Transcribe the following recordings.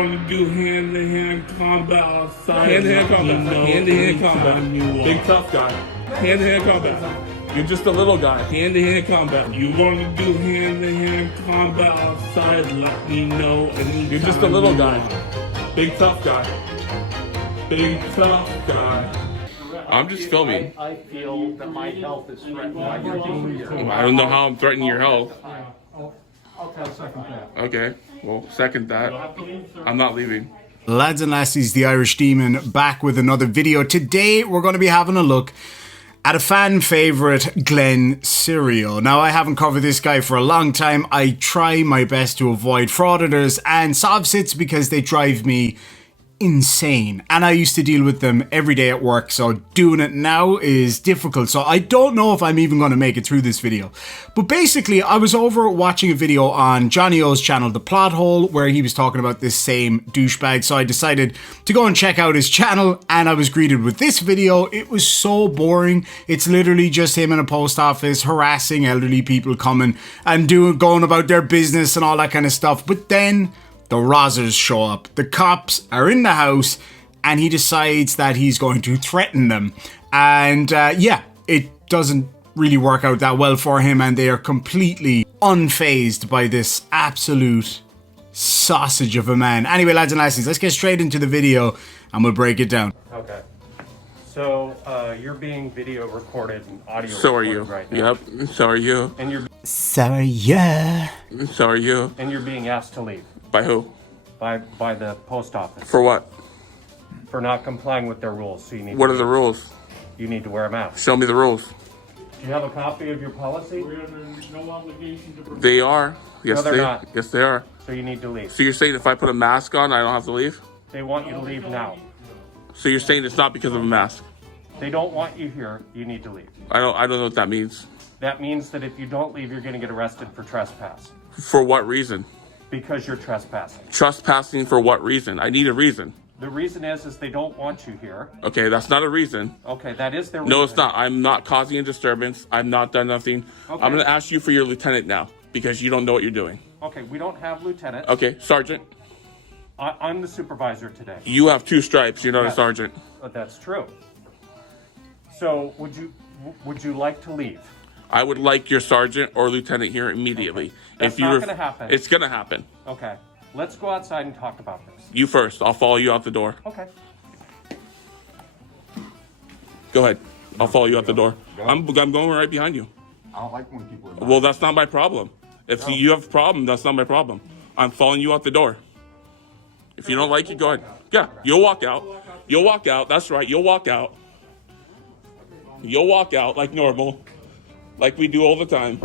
want to do hand-to-hand combat outside? Hand-to-hand combat. Hand-to-hand combat. Big tough guy. Hand-to-hand combat. You're just a little guy. Hand-to-hand combat. You want to do hand-to-hand combat outside? Let me know. You're just a little guy. Big tough guy. Big tough guy. I'm just filming. I feel that my health is threatened by your behavior. I don't know how I'm threatening your health. I'll second that. Okay, well, second that. I'm not leaving. Lads and lassies, the Irish Demon back with another video. Today we're going to be having a look at a fan favourite, Glenn Cerio. Now, I haven't covered this guy for a long time. I try my best to avoid frauditors and sovsits because they drive me insane, and I used to deal with them every day at work, so doing it now is difficult. So I don't know if I'm even going to make it through this video. But basically, I was over watching a video on Johnny O's channel, The Plot Hole, where he was talking about this same douchebag. So I decided to go and check out his channel, and I was greeted with this video. It was so boring. It's literally just him in a post office harassing elderly people coming and going about their business and all that kind of stuff. But then the Rozzers show up, the cops are in the house, and he decides that he's going to threaten them. And yeah, it doesn't really work out that well for him, and they are completely unfazed by this absolute sausage of a man. Anyway, lads and lassies, let's get straight into the video, and we'll break it down. Okay. So, you're being video recorded and audio So are you. right now. Yep, so are you. And you're So are you. and you're being asked to leave By who? by the post office For what? for not complying with their rules. So What are the rules? you need to wear a mask. Show me the rules. Do you have a copy of your policy? We're under no obligation to provide. They are. Yes, they're not. Yes, they are. So you need to leave. So you're saying if I put a mask on, I don't have to leave? They want you to leave now. So you're saying it's not because of a mask? They don't want you here. You need to leave. I don't know what that means. That means that if you don't leave, you're going to get arrested for trespass For what reason? because you're trespassing. Trespassing for what reason? I need a reason. The reason is they don't want you here. Okay, that's not a reason. Okay, that is their reason. No, it's not. I'm not causing a disturbance. I've not done nothing. Okay. I'm going to ask you for your lieutenant now because you don't know what you're doing. Okay, we don't have lieutenant. Okay, sergeant. I'm the supervisor today. You have 2 stripes. You're not Yes. a sergeant. But that's true. So would you like to leave? I would like your sergeant or lieutenant here immediately. That's not gonna happen. It's going to happen. Okay, let's go outside and talk about this. You first. I'll follow you out the door. Okay. Go ahead. I'll follow you out the door. I'm going right behind you. I don't like when people are Well, that's not my problem. If you have a problem, that's not my problem. I'm following you out the door. If you don't like it, go ahead. Yeah, you'll walk out. You'll walk out. That's right. You'll walk out. You'll walk out like normal. Like we do all the time.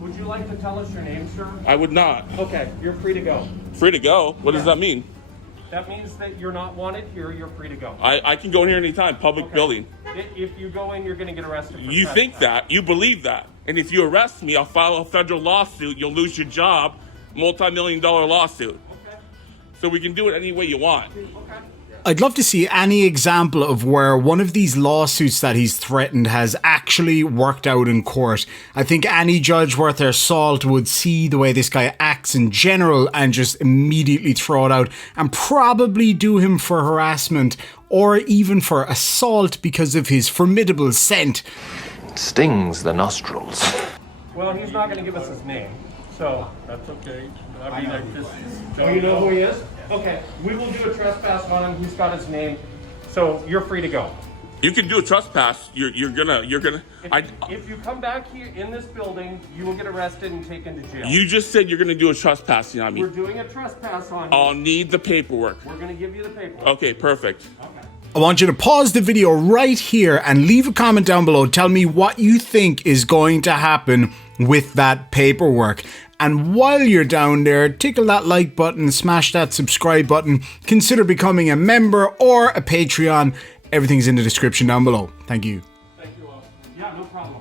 Would you like to tell us your name, sir? I would not. Okay, you're free to go. Free to go? What does that mean? That means that you're not wanted here, you're free to go. I can go in here anytime. Public building. If you go in, you're going to get arrested for You think trespass. that. You believe that. And if you arrest me, I'll file a federal lawsuit. You'll lose your job. Multi-million-dollar lawsuit. Okay. So we can do it any way you want. Okay. I'd love to see any example of where one of these lawsuits that he's threatened has actually worked out in court. I think any judge worth their salt would see the way this guy acts in general and just immediately throw it out and probably do him for harassment or even for assault because of his formidable scent. Stings the nostrils. Well, he's not going to give us his name, so... That's okay. I mean, like this. Oh, you know who he is? Okay, we will do a trespass on him. He's got his name, so you're free to go. You can do a trespass. You're gonna. If you come back here in this building, you will get arrested and taken to jail. You just said you're gonna do a trespassing on me. We're doing a trespass on you. I'll need the paperwork. We're going to give you the paperwork. Okay, perfect. Okay. I want you to pause the video right here and leave a comment down below. Tell me what you think is going to happen with that paperwork. And while you're down there, tickle that like button, smash that subscribe button, consider becoming a member or a Patreon. Everything's in the description down below. Thank you. Thank you all. Yeah, no problem.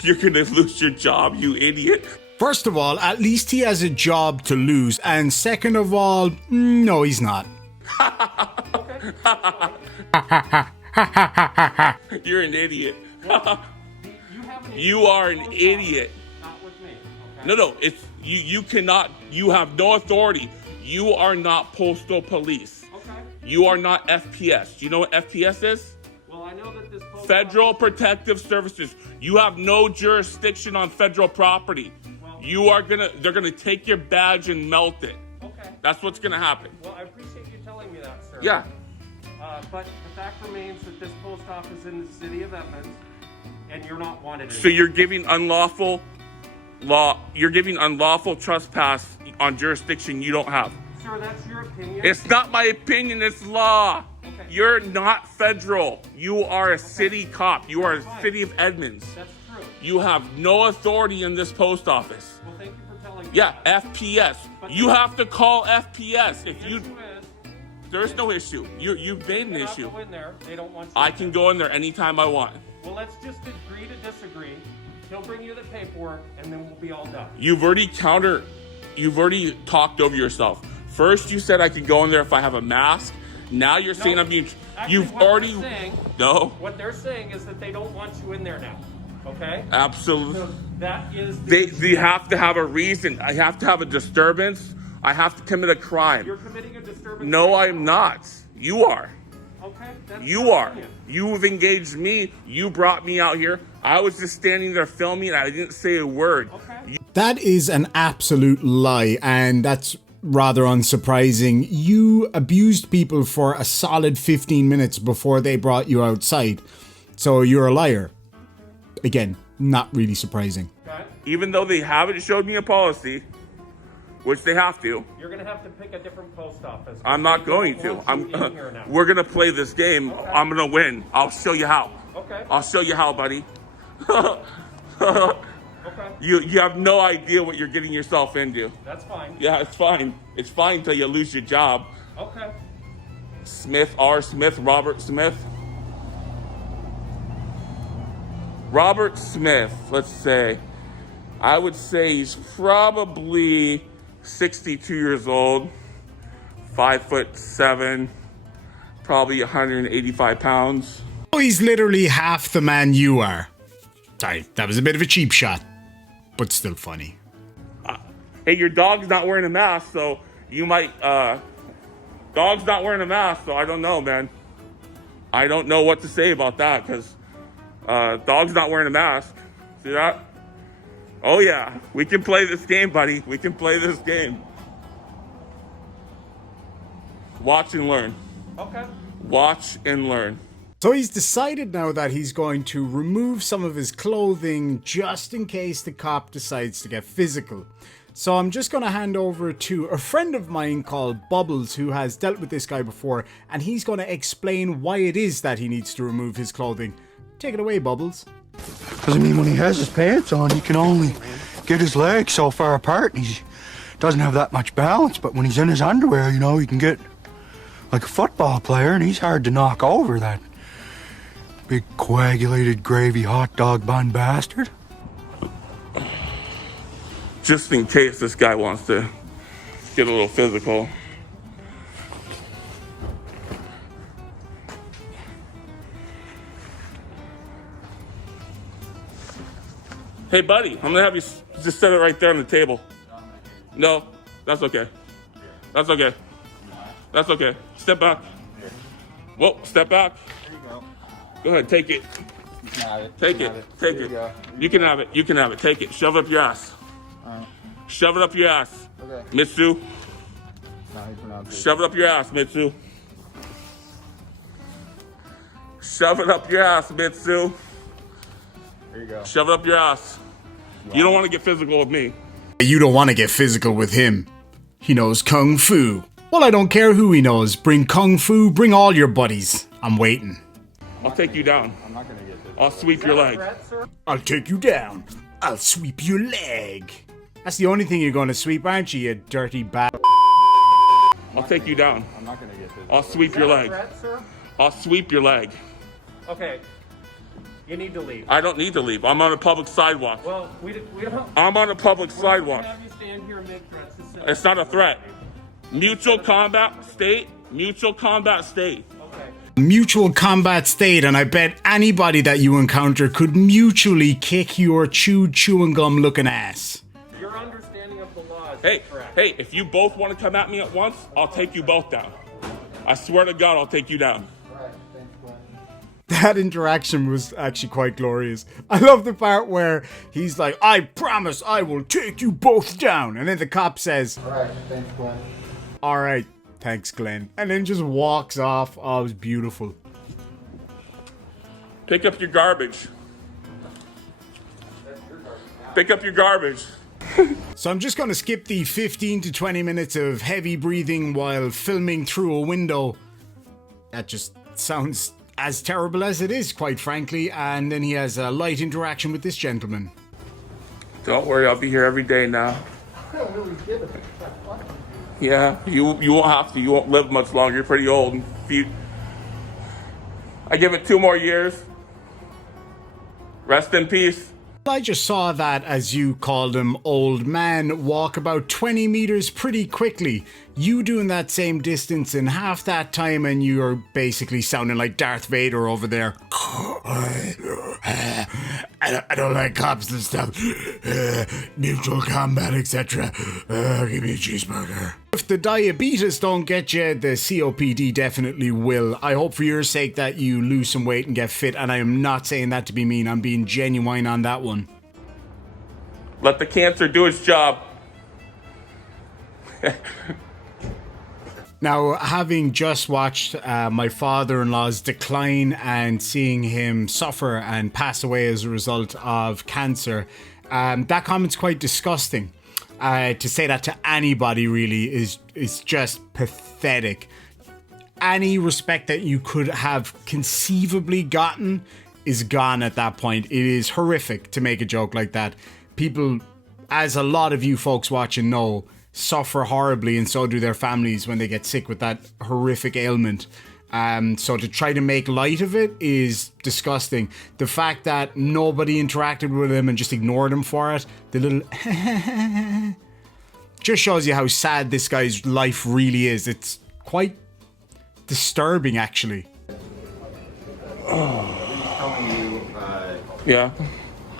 You're gonna lose your job, you idiot. First of all, at least he has a job to lose. And second of all, no, he's not. You're an idiot. You have an You are an idiot. Not with me. Okay? No, it's You cannot. You have no authority. You are not postal police. Okay. You are not FPS. Do you know what FPS is? Well, I know that this post Federal Protective Services. You have no jurisdiction on federal property. They're gonna take your badge and melt it. Okay. That's what's gonna happen. Well, I appreciate you telling me that, sir. Yeah. But the fact remains that this post office in the city of Edmonds, and you're not wanted. So you're giving unlawful trespass on jurisdiction you don't have. Sir, that's your opinion. It's not my opinion, it's law. Okay. You're not federal. You are a city cop. You are a city of Edmonds. That's true. You have no authority in this post office. Well, thank you for telling me. Yeah, that. FPS. You have to call FPS if you. Issue is, There's no issue. You've made an cannot issue. go in there. They don't want you. I can go in there anytime I want. Well, let's just agree to disagree. He'll bring you the paperwork, and then we'll be all done. You've already talked over yourself. First, you said I could go in there if I have a mask. Now you're saying I'm being. Actually, You've what they're already. saying- No. What they're saying is that they don't want you in there now. Okay? Absolutely. So that is They have to have a reason. I have to have a disturbance. I have to commit a crime. You're committing a disturbance. No, right I'm now. not. You are. Okay? That's You your are. opinion. You've engaged me. You brought me out here. I was just standing there filming and I didn't say a word. Okay. That is an absolute lie, and that's rather unsurprising. You abused people for a solid 15 minutes before they brought you outside. So you're a liar. Again, not really surprising. Okay? Even though they haven't showed me a policy, which they have to, You're gonna have to pick a different post office. I'm not going We to. don't want you in here now. We're gonna play this game. Okay. I'm gonna win. I'll show you how. Okay. I'll show you how, buddy. Okay. You have no idea what you're getting yourself into. That's fine. Yeah, it's fine. It's fine until you lose your job. Okay. Smith, R. Smith, Robert Smith. Robert Smith, let's say. I would say he's probably 62 years old, 5'7", probably 185 pounds. Oh, he's literally half the man you are. Sorry, that was a bit of a cheap shot, but still funny. Hey, your dog's not wearing a mask, so you might, dog's not wearing a mask, so I don't know, man. I don't know what to say about that, because dog's not wearing a mask. See that? Oh yeah, we can play this game, buddy. We can play this game. Watch and learn. Okay. Watch and learn. So he's decided now that he's going to remove some of his clothing just in case the cop decides to get physical. So I'm just going to hand over to a friend of mine called Bubbles, who has dealt with this guy before, and he's going to explain why it is that he needs to remove his clothing. Take it away, Bubbles. Because, I mean, when he has his pants on, he can only get his legs so far apart, and he doesn't have that much balance. But when he's in his underwear, you know, he can get like a football player, and he's hard to knock over, that big coagulated gravy hot dog bun bastard. Just in case this guy wants to get a little physical. Hey, buddy, I'm gonna have you just set it right there on the table. No, that's okay. That's okay. That's okay. Step back. Whoa, step back. There you go. Go ahead, take it. You can have it. Take it. Take There it. you go. You can have it. You can have it. Take it. Shove it up your ass. Alright. Shove it up your ass. Okay. Mitsu. Not how you pronounce it. Shove it up your ass, Mitsu. Shove it up your ass, Mitsu. There you go. Shove it up your ass. You don't want to get physical with me. You don't want to get physical with him. He knows Kung Fu. Well, I don't care who he knows. Bring Kung Fu, bring all your buddies. I'm waiting. I'll take you down. I'm not gonna get this. I'll sweep your leg. Threat, sir? I'll take you down. I'll sweep your leg. That's the only thing you're going to sweep, aren't you, you dirty bat? I'll take you down. I'm not gonna get this. I'll sweep your leg. Threat, sir? I'll sweep your leg. Okay. You need to leave. I don't need to leave. I'm on a public sidewalk. Well, we don't. I'm on a public sidewalk. Have you stand here mid-threat. It's not a threat. Mutual combat state. Mutual combat state. Okay. Mutual combat state, and I bet anybody that you encounter could mutually kick your chewing gum looking ass. Your understanding of the Hey, hey, if you both want to come at me at once, I'll take you both down. I swear to God, I'll take you down. That interaction was actually quite glorious. I love the part where he's like, I promise I will take you both down. And then the cop says, Alright, thanks, Glenn. alright, thanks, Glenn. And then just walks off. Oh, it was beautiful. Pick up your garbage. Pick up your garbage. So I'm just going to skip the 15 to 20 minutes of heavy breathing while filming through a window. That just sounds as terrible as it is, quite frankly. And then he has a light interaction with this gentleman. Don't worry, I'll be here every day now. Yeah, you won't have to. You won't live much longer. You're pretty old. I give it 2 more years. Rest in peace. I just saw that, as you called him, old man, walk about 20 meters pretty quickly. You doing that same distance in half that time, and you're basically sounding like Darth Vader over there. I don't like cops and stuff. Mutual combat, etc. Give me a cheeseburger. If the diabetes don't get you, the COPD definitely will. I hope for your sake that you lose some weight and get fit, and I am not saying that to be mean. I'm being genuine on that one. Let the cancer do its job. Now, having just watched my father-in-law's decline and seeing him suffer and pass away as a result of cancer, that comment's quite disgusting. To say that to anybody really is just pathetic. Any respect that you could have conceivably gotten is gone at that point. It is horrific to make a joke like that. People, as a lot of you folks watching know, suffer horribly, and so do their families when they get sick with that horrific ailment. So to try to make light of it is disgusting. The fact that nobody interacted with him and just ignored him for it, the little just shows you how sad this guy's life really is. It's quite disturbing, actually. Telling you Yeah.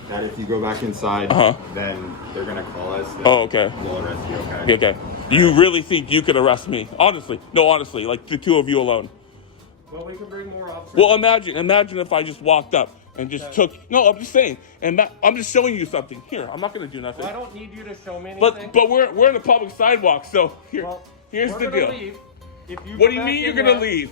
that if you go back inside, then they're gonna call us. Oh, okay. We'll arrest you, okay? Okay. You really think you could arrest me? Honestly. No, honestly. Like the 2 of you alone. Well, we can bring more officers. Well, imagine if I just walked up and just took... No, I'm just saying. And I'm just showing you something. Here, I'm not going to do nothing. I don't need you to show me anything. But we're in a public sidewalk, so here's the deal. Leave. If you What go do you back mean in you're going to there, leave?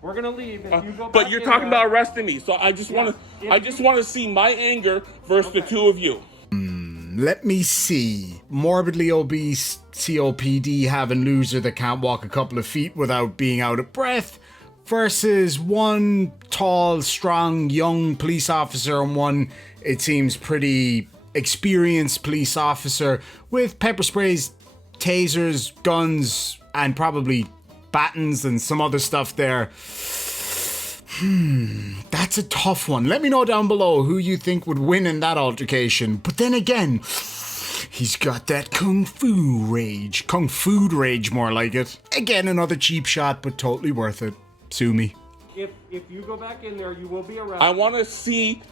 We're gonna leave. If you go back But you're in talking there, about arresting me, so I just want to... I just want to see my anger versus the 2 of you. Let me see. Morbidly obese, COPD, having loser that can't walk a couple of feet without being out of breath, versus one tall, strong, young police officer and one, it seems, pretty experienced police officer with pepper sprays, tasers, guns, and probably batons and some other stuff there. That's a tough one. Let me know down below who you think would win in that altercation. But then again, he's got that kung fu rage. Kung food rage, more like it. Again, another cheap shot, but totally worth it. Sue me. If you go back in there, you will be arrested. I want to see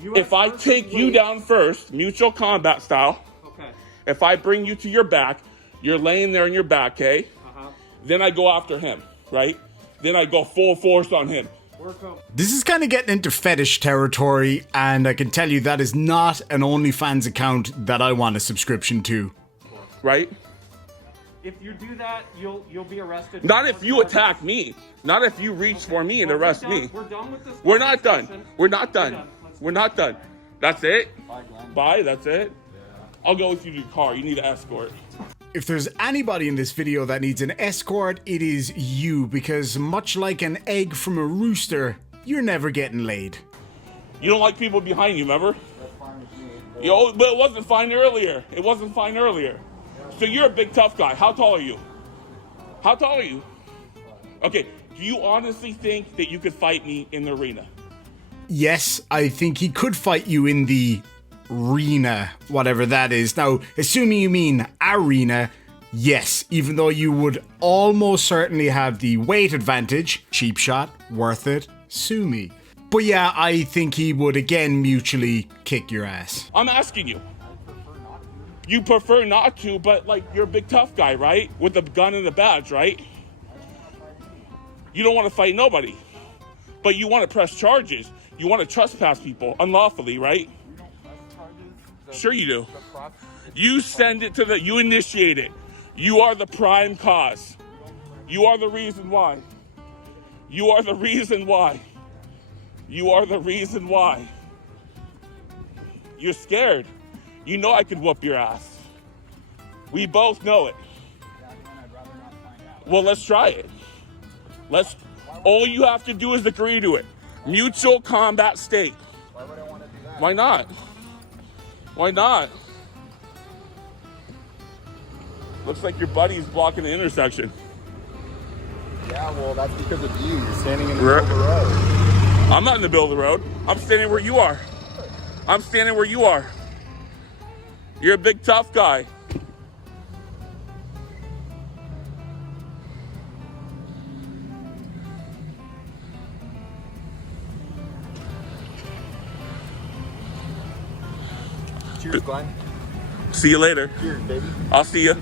You if I have take first you wait. down first, mutual combat style. Okay. If I bring you to your back, you're laying there in your back, okay? Then I go after him, right? Then I go full force on him. This is kind of getting into fetish territory, and I can tell you that is not an OnlyFans account that I want a subscription to. Right? If you do that, you'll be arrested. Not if you attack me. Not if you reach for me and arrest me. We're done with this. We're not done. discussion. We're not done. Let's We're not done. That's it? Bye, that's it? I'll go with you to your car. You need an escort. If there's anybody in this video that needs an escort, it is you, because much like an egg from a rooster, you're never getting laid. You don't like people behind you, remember? Yo, but it wasn't fine earlier. It wasn't fine earlier. So you're a big tough guy. How tall are you? How tall are you? Okay, do you honestly think that you could fight me in the arena? Yes, I think he could fight you in the arena, whatever that is. Now, assuming you mean arena, yes, even though you would almost certainly have the weight advantage. Cheap shot, worth it, sue me. But yeah, I think he would again mutually kick your ass. I'm asking you. You prefer not to, but like you're a big tough guy, right? With a gun and a badge, right? You don't want to fight nobody, but you want to press charges. You want to trespass people unlawfully, right? Sure you do. You send it to you initiate it. You are the prime cause. You are the reason why. You are the reason why. You are the reason why. You're scared. You know I could whoop your ass. We both know it. Well, let's try it. All you have to do is agree to it. Mutual combat state. Why would I want to do that? Why not? Why not? Looks like your buddy's blocking the intersection. Yeah, well, that's because of you. You're standing in the middle of the road. I'm not in the middle of the road. I'm standing where you are. I'm standing where you are. You're a big tough guy. Cheers, Glenn. See you later. Cheers, baby. I'll see you.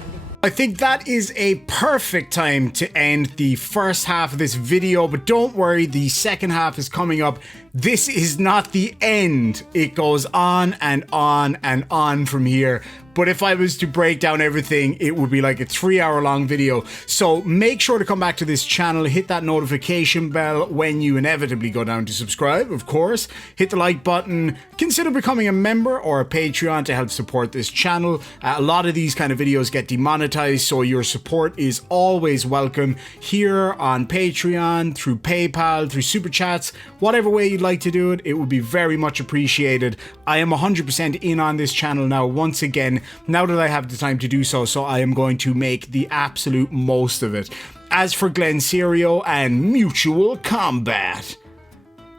I think that is a perfect time to end the first half of this video, but don't worry, the second half is coming up. This is not the end. It goes on and on and on from here. But if I was to break down everything, it would be like a 3-hour long video. So make sure to come back to this channel, hit that notification bell when you inevitably go down to subscribe, of course. Hit the like button, consider becoming a member or a Patreon to help support this channel. A lot of these kind of videos get demonetized, so your support is always welcome here on Patreon, through PayPal, through Super Chats, whatever way you'd like to do it, it would be very much appreciated. I am 100% in on this channel now, once again, now that I have the time to do so, so I am going to make the absolute most of it. As for Glenn Cerio and mutual combat,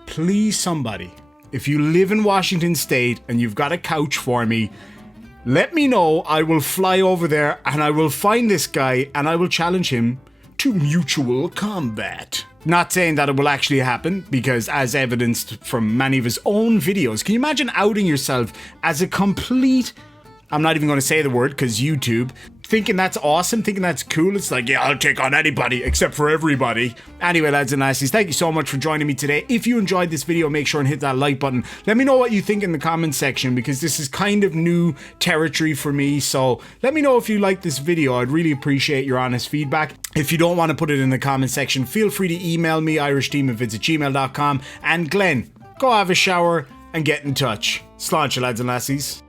please somebody, if you live in Washington State and you've got a couch for me, let me know. I will fly over there and I will find this guy and I will challenge him to mutual combat. Not saying that it will actually happen, because as evidenced from many of his own videos, can you imagine outing yourself as a complete, I'm not even going to say the word because YouTube, thinking that's awesome, thinking that's cool. It's like, yeah, I'll take on anybody except for everybody. Anyway, lads and lassies, thank you so much for joining me today. If you enjoyed this video, make sure and hit that like button. Let me know what you think in the comment section, because this is kind of new territory for me. So let me know if you like this video. I'd really appreciate your honest feedback. If you don't want to put it in the comment section, feel free to email me, irishdemon@gmail.com. And Glenn, go have a shower and get in touch. Sláinte, lads and lassies.